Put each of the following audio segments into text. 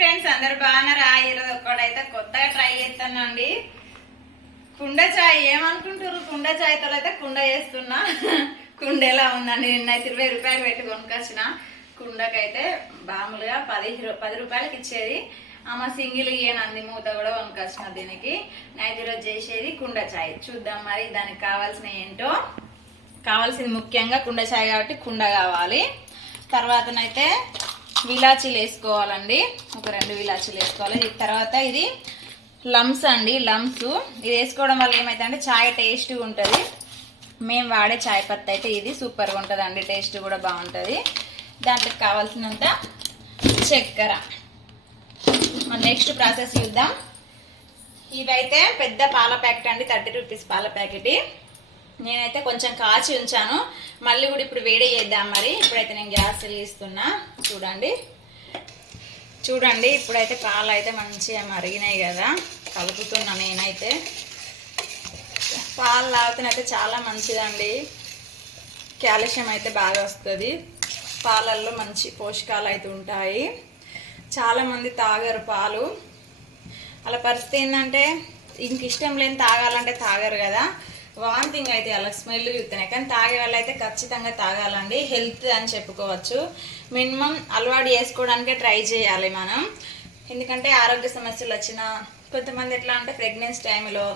Friends అందరు బాగున్నారా? ఈరోజు ఒక్కడైతే కొత్తగా ట్రై చేస్తానండి. కుండ చాయ్ ఏమనుకుంటారు కుండ చాయ్తో అయితే కుండ చేస్తున్నా. కుండ ఎలా ఉందండి? నిన్నైతే ఇరవై రూపాయలు పెట్టి కొనుకొచ్చిన. కుండకైతే మామూలుగా పది పది రూపాయలకి ఇచ్చేది. ఆమె సింగిల్ ఇయ్యనంది మూత కూడా కొనుకొచ్చిన దీనికి. నైట్ ఈరోజు చేసేది కుండ చాయ్. చూద్దాం మరి దానికి కావాల్సిన ఏంటో. కావాల్సింది ముఖ్యంగా కుండ చాయ్ కాబట్టి కుండ కావాలి. తర్వాతనైతే విలాచీలు వేసుకోవాలండి. ఒక రెండు విలాచీలు వేసుకోవాలి. తర్వాత ఇది లమ్స్ అండి లమ్స్ ఇది వేసుకోవడం వల్ల ఏమైతే అంటే చాయ్ టేస్ట్గా ఉంటుంది. మేము వాడే చాయ్ పత్తి అయితే ఇది సూపర్గా ఉంటుంది అండి టేస్ట్ కూడా బాగుంటుంది. దాంట్లో కావాల్సినంత చక్కెర. నెక్స్ట్ ప్రాసెస్ చూద్దాం. ఇవైతే పెద్ద పాల ప్యాకెట్ అండి. థర్టీ రూపీస్ పాల ప్యాకెట్. నేనైతే కొంచెం కాచి ఉంచాను. మళ్ళీ కూడా ఇప్పుడు వేడి చేద్దాం మరి. ఇప్పుడైతే నేను గ్యాస్ వెలిగిస్తున్నా. చూడండి. చూడండి ఇప్పుడైతే పాలు అయితే మంచిగా మరిగినాయి కదా. కలుపుతున్నా నేనైతే. పాలు తాగుతున్నైతే చాలా మంచిదండి. కాల్షియం అయితే బాగా వస్తుంది. పాలల్లో మంచి పోషకాలు అయితే ఉంటాయి. చాలామంది తాగరు పాలు. అలా పరిస్థితి ఏంటంటే ఇంక ఇష్టం లేని తాగాలంటే తాగరు కదా. వామిటింగ్ అయితే అలా స్మెల్ చూస్తున్నాయి కానీ తాగే వాళ్ళు అయితే ఖచ్చితంగా తాగాలండి. హెల్త్ అని చెప్పుకోవచ్చు. మినిమం అలవాటు చేసుకోవడానికే ట్రై చేయాలి మనం. ఎందుకంటే ఆరోగ్య సమస్యలు వచ్చిన కొంతమంది ఎట్లా అంటే ప్రెగ్నెన్సీ టైంలో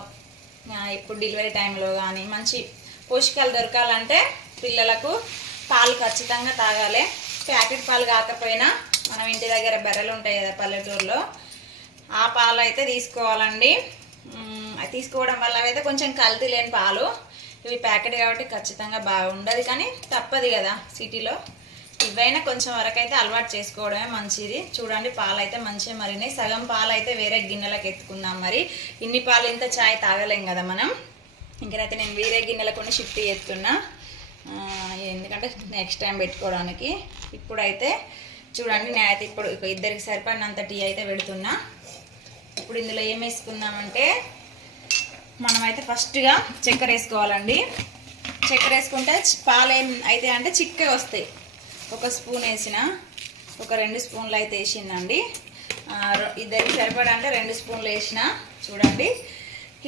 ఇప్పుడు డెలివరీ టైంలో కానీ మంచి పోషకాలు దొరకాలంటే పిల్లలకు పాలు ఖచ్చితంగా తాగాలి. ప్యాకెట్ పాలు కాకపోయినా మనం ఇంటి దగ్గర బెర్రలు ఉంటాయి కదా పల్లెటూరులో ఆ పాలు అయితే తీసుకోవాలండి తీసుకోవడం వల్ల అయితే కొంచెం కల్తీ లేని పాలు. ఇవి ప్యాకెట్ కాబట్టి ఖచ్చితంగా బాగుండదు కానీ తప్పదు కదా సిటీలో. ఇవైనా కొంచెం వరకు అయితే అలవాటు చేసుకోవడమే మంచిది. చూడండి పాలు అయితే మంచిగా మరినాయి సగం పాలు అయితే వేరే గిన్నెలకు ఎత్తుకుందాం మరి. ఇన్ని పాలు ఇంత చాయ్ తాగలేం కదా మనం. ఇంకనైతే నేను వేరే గిన్నెలకు షిఫ్ట్ చేస్తున్నా. ఎందుకంటే నెక్స్ట్ టైం పెట్టుకోవడానికి. ఇప్పుడైతే చూడండి నేనైతే ఇప్పుడు ఇద్దరికి సరిపడినంత టీ అయితే పెడుతున్నా. ఇప్పుడు ఇందులో ఏం వేసుకుందామంటే మనమైతే ఫస్ట్గా చక్కెర వేసుకోవాలండి. చక్కెర వేసుకుంటే పాలేం పాలు అయితే అంటే చిక్క వస్తాయి. ఒక స్పూన్ వేసిన ఒక రెండు స్పూన్లు అయితే వేసిందండి. ఇద్దరికి సరిపడా అంటే రెండు స్పూన్లు వేసిన చూడండి.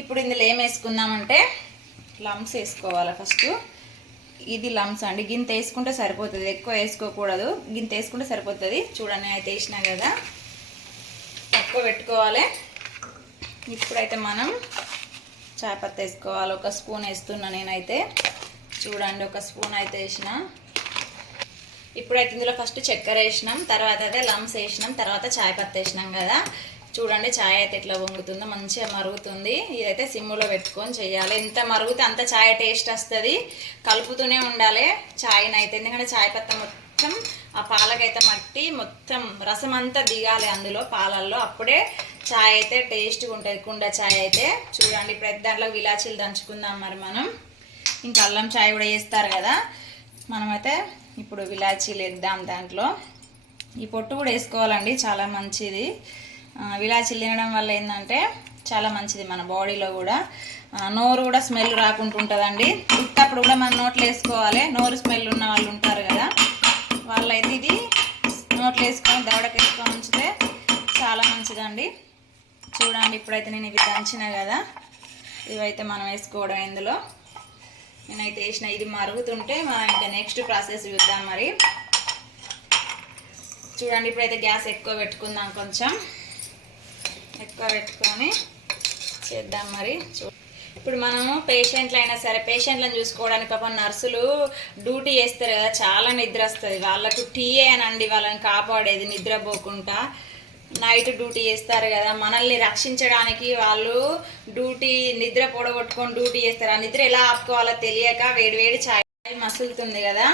ఇప్పుడు ఇందులో ఏం వేసుకుందామంటే లమ్స్ వేసుకోవాలి ఫస్ట్. ఇది లమ్స్ అండి. గింత వేసుకుంటే సరిపోతుంది. ఎక్కువ వేసుకోకూడదు. గింత వేసుకుంటే సరిపోతుంది. చూడండి అయితే వేసినా కదా. తక్కువ పెట్టుకోవాలి. ఇప్పుడైతే మనం చాపత్త వేసుకోవాలి ఒక స్పూన్ వేస్తున్నా నేనైతే. చూడండి ఒక స్పూన్ అయితే వేసిన. ఇప్పుడైతే ఇందులో ఫస్ట్ చక్కెర వేసినాం తర్వాత అయితే లమ్స్ వేసినాం తర్వాత చాయ్ పత్త వేసినాం కదా. చూడండి చాయ్ అయితే ఎట్లా పొంగుతుందో మంచిగా మరుగుతుంది. ఇదైతే సిమ్ములో పెట్టుకొని చేయాలి. ఎంత మరుగుతే అంత చాయ్ టేస్ట్ వస్తుంది. కలుపుతూనే ఉండాలి చాయ్ని అయితే ఎందుకంటే చాయ్ పత్త మొత్తం ఆ పాలకైతే మట్టి మొత్తం రసం అంతా దిగాలి అందులో పాలల్లో. అప్పుడే చాయ్ అయితే టేస్ట్గా ఉంటుంది. కుండ చాయ్ అయితే. చూడండి ప్రతి దాంట్లో విలాచీలు దంచుకుందాం మరి మనం. ఇంకా అల్లం చాయ్ కూడా వేస్తారు కదా. మనమైతే ఇప్పుడు విలాచీలు వేద్దాం దాంట్లో. ఈ పొట్టు కూడా వేసుకోవాలండి చాలా మంచిది. విలాచీలు తినడం వల్ల ఏంటంటే చాలా మంచిది మన బాడీలో కూడా. నోరు కూడా స్మెల్ రాకుండా ఉంటుందండి ఉత్తప్పుడు కూడా మన నోట్లో వేసుకోవాలి. నోరు స్మెల్ ఉన్న వాళ్ళు ఉంటారు కదా వాళ్ళైతే ఇది నోట్లో వేసుకొని దవడకి వేసుకొని ఉంచితే చాలా మంచిదండి చూడండి ఇప్పుడైతే నేను ఇవి దంచిన కదా. ఇవైతే మనం వేసుకోవడం ఇందులో. నేనైతే వేసిన ఇది మరుగుతుంటే మనం ఇంకా నెక్స్ట్ ప్రాసెస్ చూద్దాం మరి. చూడండి ఇప్పుడైతే గ్యాస్ ఎక్కువ పెట్టుకుందాం కొంచెం. ఎక్కువ పెట్టుకొని చేద్దాం మరి. చూ ఇప్పుడు మనము పేషెంట్లు అయినా సరే పేషెంట్లను చూసుకోవడానికి పాపం నర్సులు డ్యూటీ చేస్తారు కదా చాలా నిద్ర వస్తుంది. వాళ్ళకు టీఏ అనండి వాళ్ళని కాపాడేది నిద్రపోకుండా. నైట్ డ్యూటీ చేస్తారు కదా మనల్ని రక్షించడానికి వాళ్ళు డ్యూటీ నిద్ర పొడగొట్టుకొని డ్యూటీ చేస్తారు. ఆ నిద్ర ఎలా ఆపుకోవాలో తెలియక వేడి వేడి ఛాయ్ మసులుతుంది కదా.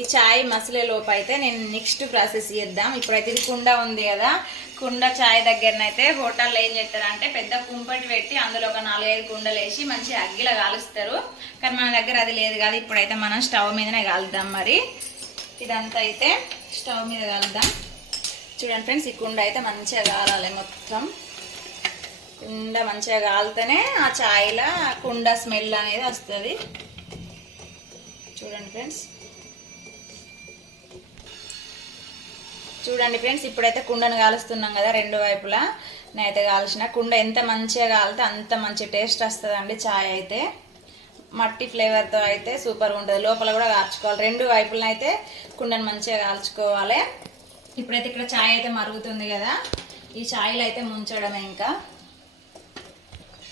ఈ చాయ్ మసిలే లోపు అయితే నేను నెక్స్ట్ ప్రాసెస్ చేద్దాం. ఇప్పుడైతే ఇది కుండ ఉంది కదా కుండ చాయ్ దగ్గరనైతే హోటల్లో ఏం చేస్తారంటే పెద్ద కుంపటి పెట్టి అందులో ఒక నాలుగైదు కుండలు వేసి మంచి అగ్గిలో కాలుస్తారు. కానీ మన దగ్గర అది లేదు కదా ఇప్పుడైతే మనం స్టవ్ మీదనే కాలుద్దాం మరి. ఇదంతా అయితే స్టవ్ మీద కాలుద్దాం. చూడండి ఫ్రెండ్స్ ఈ కుండ అయితే మంచిగా కాలాలి మొత్తం. కుండ మంచిగా కాలితేనే ఆ చాయ్లో కుండ స్మెల్ అనేది వస్తుంది. చూడండి ఫ్రెండ్స్. చూడండి ఫ్రెండ్స్ ఇప్పుడైతే కుండను కాలుస్తున్నాం కదా రెండు వైపులా. నేనైతే కాల్చిన కుండ ఎంత మంచిగా కాలితే అంత మంచి టేస్ట్ వస్తుందండి చాయ్ అయితే. మట్టి ఫ్లేవర్తో అయితే సూపర్గా ఉంటుంది. లోపల కూడా కాల్చుకోవాలి రెండు వైపులను అయితే కుండను మంచిగా కాల్చుకోవాలి ఇప్పుడైతే ఇక్కడ చాయ్ అయితే మరుగుతుంది కదా. ఈ చాయ్లో అయితే ముంచడమే ఇంకా.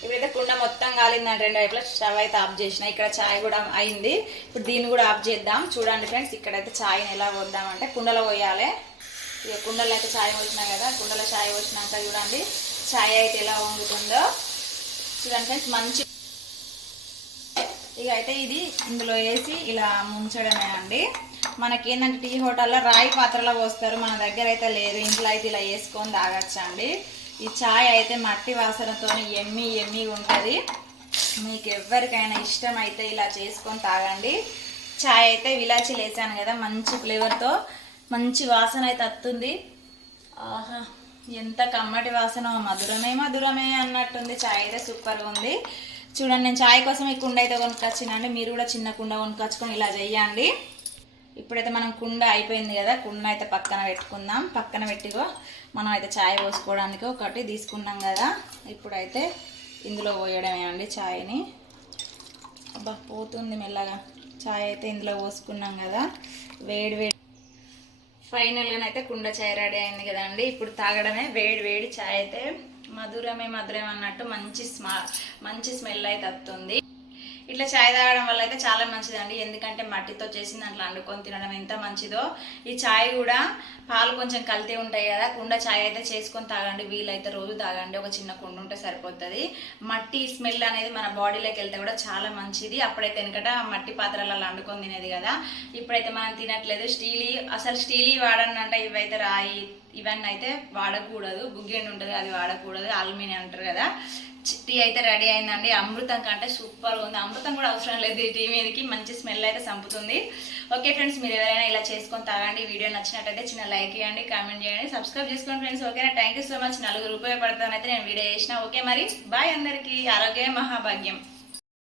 ఇప్పుడైతే కుండ మొత్తం కాలిందండి రెండు వైపులా స్టవ్ అయితే ఆఫ్ చేసిన. ఇక్కడ చాయ్ కూడా అయింది. ఇప్పుడు దీన్ని కూడా ఆఫ్ చేద్దాం. చూడండి ఫ్రెండ్స్ ఇక్కడైతే చాయ్ని ఎలా పోద్దామంటే కుండలో పోయాలి ఇక కుండలో అయితే చాయ్ పోసినాం కదా కుండలో చాయ్ పోసినాక చూడండి చాయ్ అయితే ఎలా వండుతుందో చూడండి ఫ్రెండ్స్ మంచి ఇక అయితే ఇది ఇందులో వేసి ఇలా ముంచడమే అండి. మనకి ఏంటంటే టీ హోటల్లో రాయి పాత్రలో పోస్తారు. మన దగ్గర అయితే లేదు. ఇంట్లో అయితే ఇలా వేసుకొని తాగొచ్చండి ఈ చాయ్ అయితే మట్టి వాసనతో ఎమ్మి ఎమ్మి ఉంటుంది. మీకు ఎవరికైనా ఇష్టం అయితే ఇలా చేసుకొని తాగండి. చాయ్ అయితే విలాచి లేచాను కదా మంచి ఫ్లేవర్తో మంచి వాసన అయితే వస్తుంది. ఆహా ఎంత కమ్మటి వాసన. మధురమే మధురమే అన్నట్టుంది. చాయ్ అయితే సూపర్గా ఉంది. చూడండి నేను చాయ్ కోసం ఈ కుండ అయితే కొనుక్కొచ్చినండి మీరు కూడా చిన్న కుండ కొనుక్కొచ్చుకొని ఇలా చేయండి ఇప్పుడైతే మనం కుండ అయిపోయింది కదా కుండ అయితే పక్కన పెట్టుకుందాం. పక్కన పెట్టిగో మనం అయితే చాయ్ పోసుకోవడానికి ఒకటి తీసుకున్నాం కదా. ఇప్పుడైతే ఇందులో పోయడమే అండి చాయ్ని. అబ్బా పోతుంది మెల్లగా. చాయ్ అయితే ఇందులో పోసుకున్నాం కదా. వేడి వేడి. ఫైనల్గా అయితే కుండ ఛాయ్ రెడీ అయింది కదండి ఇప్పుడు తాగడమే వేడి వేడి చాయ్ అయితే. మధురమే మధురమే అన్నట్టు మంచి స్మా మంచి స్మెల్ అయితే వస్తుంది. ఇట్లా చాయ్ తాగడం వల్ల అయితే చాలా మంచిదండి. ఎందుకంటే మట్టితో చేసి దాంట్లో వండుకొని తినడం ఎంత మంచిదో. ఈ చాయ్ కూడా పాలు కొంచెం కల్తీ ఉంటాయి కదా కుండ చాయ్ అయితే చేసుకొని తాగండి. వీలైతే రోజు తాగండి. ఒక చిన్న కుండ ఉంటే సరిపోతుంది. మట్టి స్మెల్ అనేది మన బాడీలోకి వెళ్తే కూడా చాలా మంచిది. అప్పుడైతే వెనకట మట్టి పాత్రలలో వండుకొని తినేది కదా. ఇప్పుడైతే మనం తినట్లేదు. స్టీల్ అసలు స్టీల్ వాడని అంటే ఇవైతే రాయి ఇవన్నీ అయితే వాడకూడదు. బుగ్గెండి ఉంటుంది అది వాడకూడదు. అల్యూమినియం అంటారు కదా. చి- టీ అయితే రెడీ అయిందండి. అమృతం కంటే సూపర్గా ఉంది. అమృతం కూడా అవసరం లేదు ఈ టీ మీదకి. మంచి స్మెల్ అయితే సంపుతుంది. ఓకే ఫ్రెండ్స్ మీరు ఎవరైనా ఇలా చేసుకొని తాగండి వీడియో నచ్చినట్టయితే చిన్న లైక్ చేయండి కామెంట్ చేయండి సబ్స్క్రైబ్ చేసుకోండి ఫ్రెండ్స్. ఓకేనా? Thank you so much. నలుగురు ఉపయోగపడతానైతే నేను వీడియో చేసిన. ఓకే మరి బాయ్ అందరికీ. ఆరోగ్యమే మహాభాగ్యం.